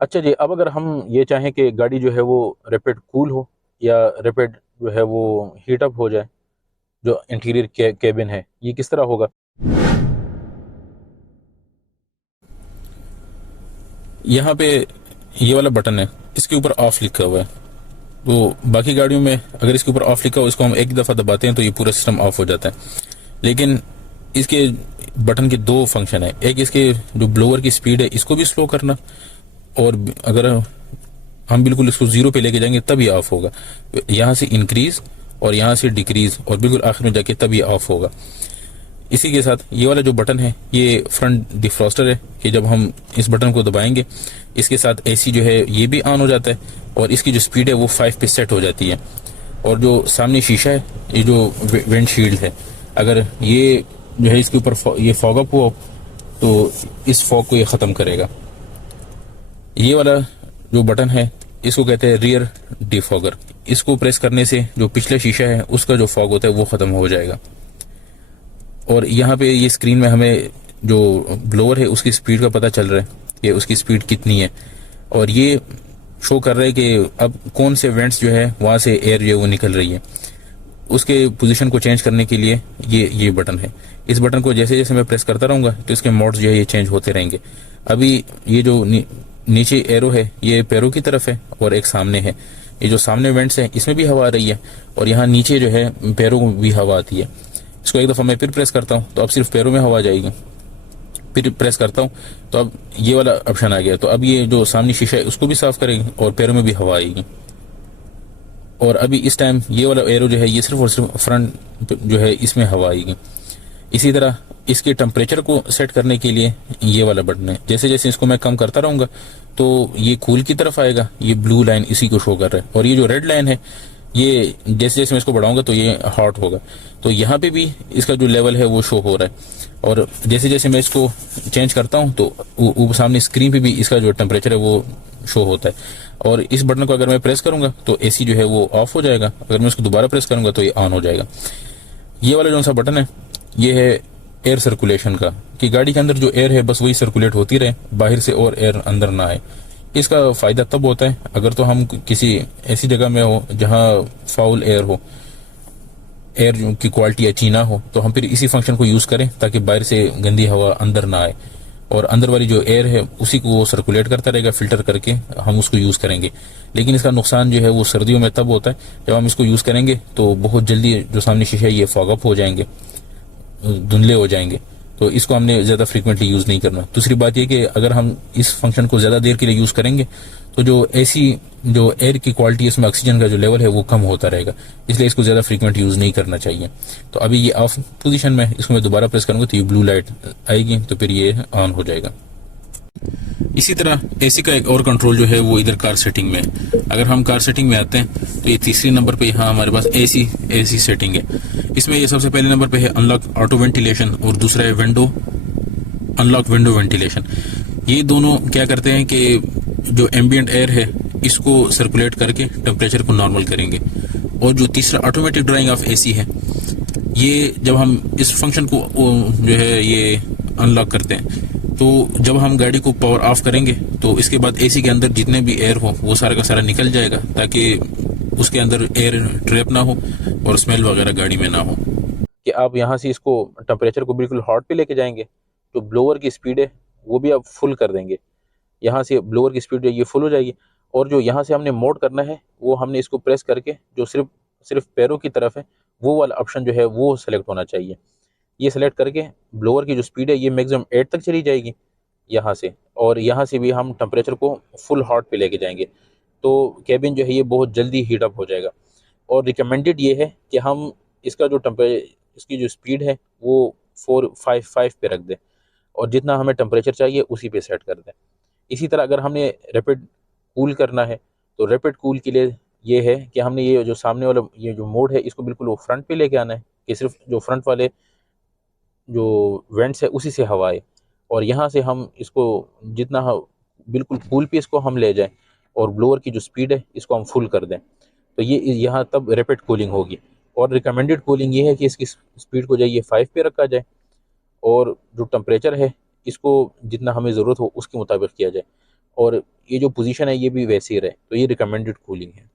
अच्छा जी, अब अगर हम ये चाहें कि गाड़ी जो है वो रैपिड कूल हो या रैपिड जो है वो हीट अप हो जाए, जो इंटीरियर केबिन है, ये किस तरह होगा? यहाँ पे ये वाला बटन है, इसके ऊपर ऑफ लिखा हुआ है। तो बाकी गाड़ियों में अगर इसके ऊपर ऑफ लिखा हो, इसको हम एक दफ़ा दबाते हैं तो ये पूरा सिस्टम ऑफ हो जाता है। लेकिन इसके बटन के दो फंक्शन है। एक इसके जो ब्लोअर की स्पीड है इसको भी स्लो करना, और अगर हम बिल्कुल इसको जीरो पे लेके जाएंगे तब ये ऑफ होगा। यहाँ से इंक्रीज और यहाँ से डिक्रीज और बिल्कुल आखिर में जाके तब ये ऑफ होगा। इसी के साथ ये वाला जो बटन है ये फ्रंट डिफ्रॉस्टर है, कि जब हम इस बटन को दबाएंगे इसके साथ एसी जो है ये भी ऑन हो जाता है, और इसकी जो स्पीड है वो 5 पे सेट हो जाती है। और जो सामने शीशा है, ये जो विंडशील्ड है, अगर ये जो है इसके ऊपर ये फॉग अप हुआ तो इस फॉग को ये ख़त्म करेगा। ये वाला जो बटन है इसको कहते हैं रियर डिफॉगर। इसको प्रेस करने से जो पिछला शीशा है उसका जो फॉग होता है वो ख़त्म हो जाएगा। और यहाँ पे ये स्क्रीन में हमें जो ब्लोअर है उसकी स्पीड का पता चल रहा है कि उसकी स्पीड कितनी है, और ये शो कर रहा है कि अब कौन से वेंट्स जो है वहाँ से एयर जो है वो निकल रही है। उसके पोजीशन को चेंज करने के लिए ये बटन है। इस बटन को जैसे जैसे मैं प्रेस करता रहूँगा तो इसके मोड्स जो है ये चेंज होते रहेंगे। अभी ये जो नीचे एरो है ये पैरों की तरफ है और एक सामने है। ये जो सामने वेंट्स है इसमें भी हवा आ रही है, और यहाँ नीचे जो है पैरों में भी हवा आती है। इसको एक दफ़ा मैं फिर प्रेस करता हूँ तो अब सिर्फ पैरों में हवा आ जाएगी। फिर प्रेस करता हूँ तो अब ये वाला ऑप्शन आ गया, तो अब ये जो सामने शीशा है उसको भी साफ करेगी और पैरों में भी हवा आएगी। और अभी इस टाइम ये वाला एरो जो है ये सिर्फ और सिर्फ फ्रंट जो है इसमें हवा आएगी। इसी तरह इसके टेम्परेचर को सेट करने के लिए ये वाला बटन है। जैसे जैसे इसको मैं कम करता रहूँगा तो ये कूल की तरफ आएगा। ये ब्लू लाइन इसी को शो कर रहा है, और ये जो रेड लाइन है ये जैसे जैसे मैं इसको बढ़ाऊंगा तो ये हॉट होगा। तो यहाँ पे भी इसका जो लेवल है वो शो हो रहा है, और जैसे जैसे मैं इसको चेंज करता हूँ तो वो सामने स्क्रीन पे भी इसका जो टेम्परेचर है वो शो होता है। और इस बटन को अगर मैं प्रेस करूंगा तो एसी जो है वो ऑफ हो जाएगा, अगर मैं इसको दोबारा प्रेस करूंगा तो ये ऑन हो जाएगा। ये वाला जो सा बटन है ये है एयर सर्कुलेशन का, कि गाड़ी के अंदर जो एयर है बस वही सर्कुलेट होती रहे, बाहर से और एयर अंदर ना आए। इसका फ़ायदा तब होता है अगर तो हम किसी ऐसी जगह में हो जहाँ फाउल एयर हो, एयर की क्वालिटी अच्छी ना हो, तो हम फिर इसी फंक्शन को यूज़ करें ताकि बाहर से गंदी हवा अंदर ना आए, और अंदर वाली जो एयर है उसी को वो सर्कुलेट करता रहेगा, फिल्टर करके हम उसको यूज़ करेंगे। लेकिन इसका नुकसान जो है वो सर्दियों में तब होता है जब हम इसको यूज़ करेंगे तो बहुत जल्दी जो सामने शीशे है ये फॉग अप हो जाएंगे, धुंधले हो जाएंगे। तो इसको हमने ज़्यादा फ्रीक्वेंटली यूज़ नहीं करना। दूसरी बात यह कि अगर हम इस फंक्शन को ज़्यादा देर के लिए यूज़ करेंगे तो जो ऐसी जो एयर की क्वालिटी है उसमें ऑक्सीजन का जो लेवल है वो कम होता रहेगा, इसलिए इसको ज़्यादा फ्रीक्वेंट यूज़ नहीं करना चाहिए। तो अभी ये ऑफ पोजीशन में, इसको मैं दोबारा प्रेस करूँगा तो ये ब्लू लाइट आएगी, तो फिर ये ऑन हो जाएगा। इसी तरह एसी का एक और कंट्रोल जो है वो इधर कार सेटिंग में है। अगर हम कार सेटिंग में आते हैं तो ये तीसरे नंबर पे यहाँ हमारे पास एसी सेटिंग है। इसमें ये सबसे पहले नंबर पे है अनलॉक ऑटो वेंटिलेशन, और दूसरा है विंडो अनलॉक विंडो वेंटिलेशन। ये दोनों क्या करते हैं कि जो एम्बियंट एयर है इसको सर्कुलेट करके टेम्परेचर को नॉर्मल करेंगे। और जो तीसरा ऑटोमेटिक ड्राइंग ऑफ एसी है, ये जब हम इस फंक्शन को जो है ये अनलॉक करते हैं तो जब हम गाड़ी को पावर ऑफ करेंगे तो इसके बाद एसी के अंदर जितने भी एयर हो वो सारा का सारा निकल जाएगा, ताकि उसके अंदर एयर ट्रैप ना हो और स्मेल वगैरह गाड़ी में ना हो। कि आप यहाँ से इसको टेम्परेचर को बिल्कुल हॉट पे लेके जाएंगे, तो ब्लोअर की स्पीड है वो भी आप फुल कर देंगे। यहाँ से ब्लोअर की स्पीड है ये फुल हो जाएगी, और जो यहाँ से हमने मोड करना है वो हमने इसको प्रेस करके जो सिर्फ सिर्फ पैरों की तरफ है वो वाला ऑप्शन जो है वो सेलेक्ट होना चाहिए। ये सेलेक्ट करके ब्लोअर की जो स्पीड है ये मैक्सिमम 8 तक चली जाएगी यहाँ से, और यहाँ से भी हम टेम्परेचर को फुल हॉट पे लेके जाएंगे, तो कैबिन जो है ये बहुत जल्दी हीट अप हो जाएगा। और रिकमेंडेड ये है कि हम इसका जो इसकी जो स्पीड है वो 455 पे रख दें, और जितना हमें टेम्परेचर चाहिए उसी पे सेट कर दें। इसी तरह अगर हमने रैपिड कूल करना है तो रैपिड कूल के लिए ये है कि हमने ये जो सामने वाला ये जो मोड है इसको बिल्कुल वो फ्रंट पे लेके आना है, कि सिर्फ जो फ्रंट वाले जो वेंट्स है उसी से हवा आए, और यहाँ से हम इसको जितना बिल्कुल कूल पे इसको हम ले जाएं, और ब्लोअर की जो स्पीड है इसको हम फुल कर दें, तो ये यहाँ तब रैपिड कूलिंग होगी। और रिकमेंडेड कूलिंग ये है कि इसकी स्पीड को जाइए 5 पे रखा जाए, और जो टेम्परेचर है इसको जितना हमें ज़रूरत हो उसके मुताबिक किया जाए। और ये जो पोजीशन है ये भी वैसी ही रहे, तो ये रिकमेंडेड कूलिंग है।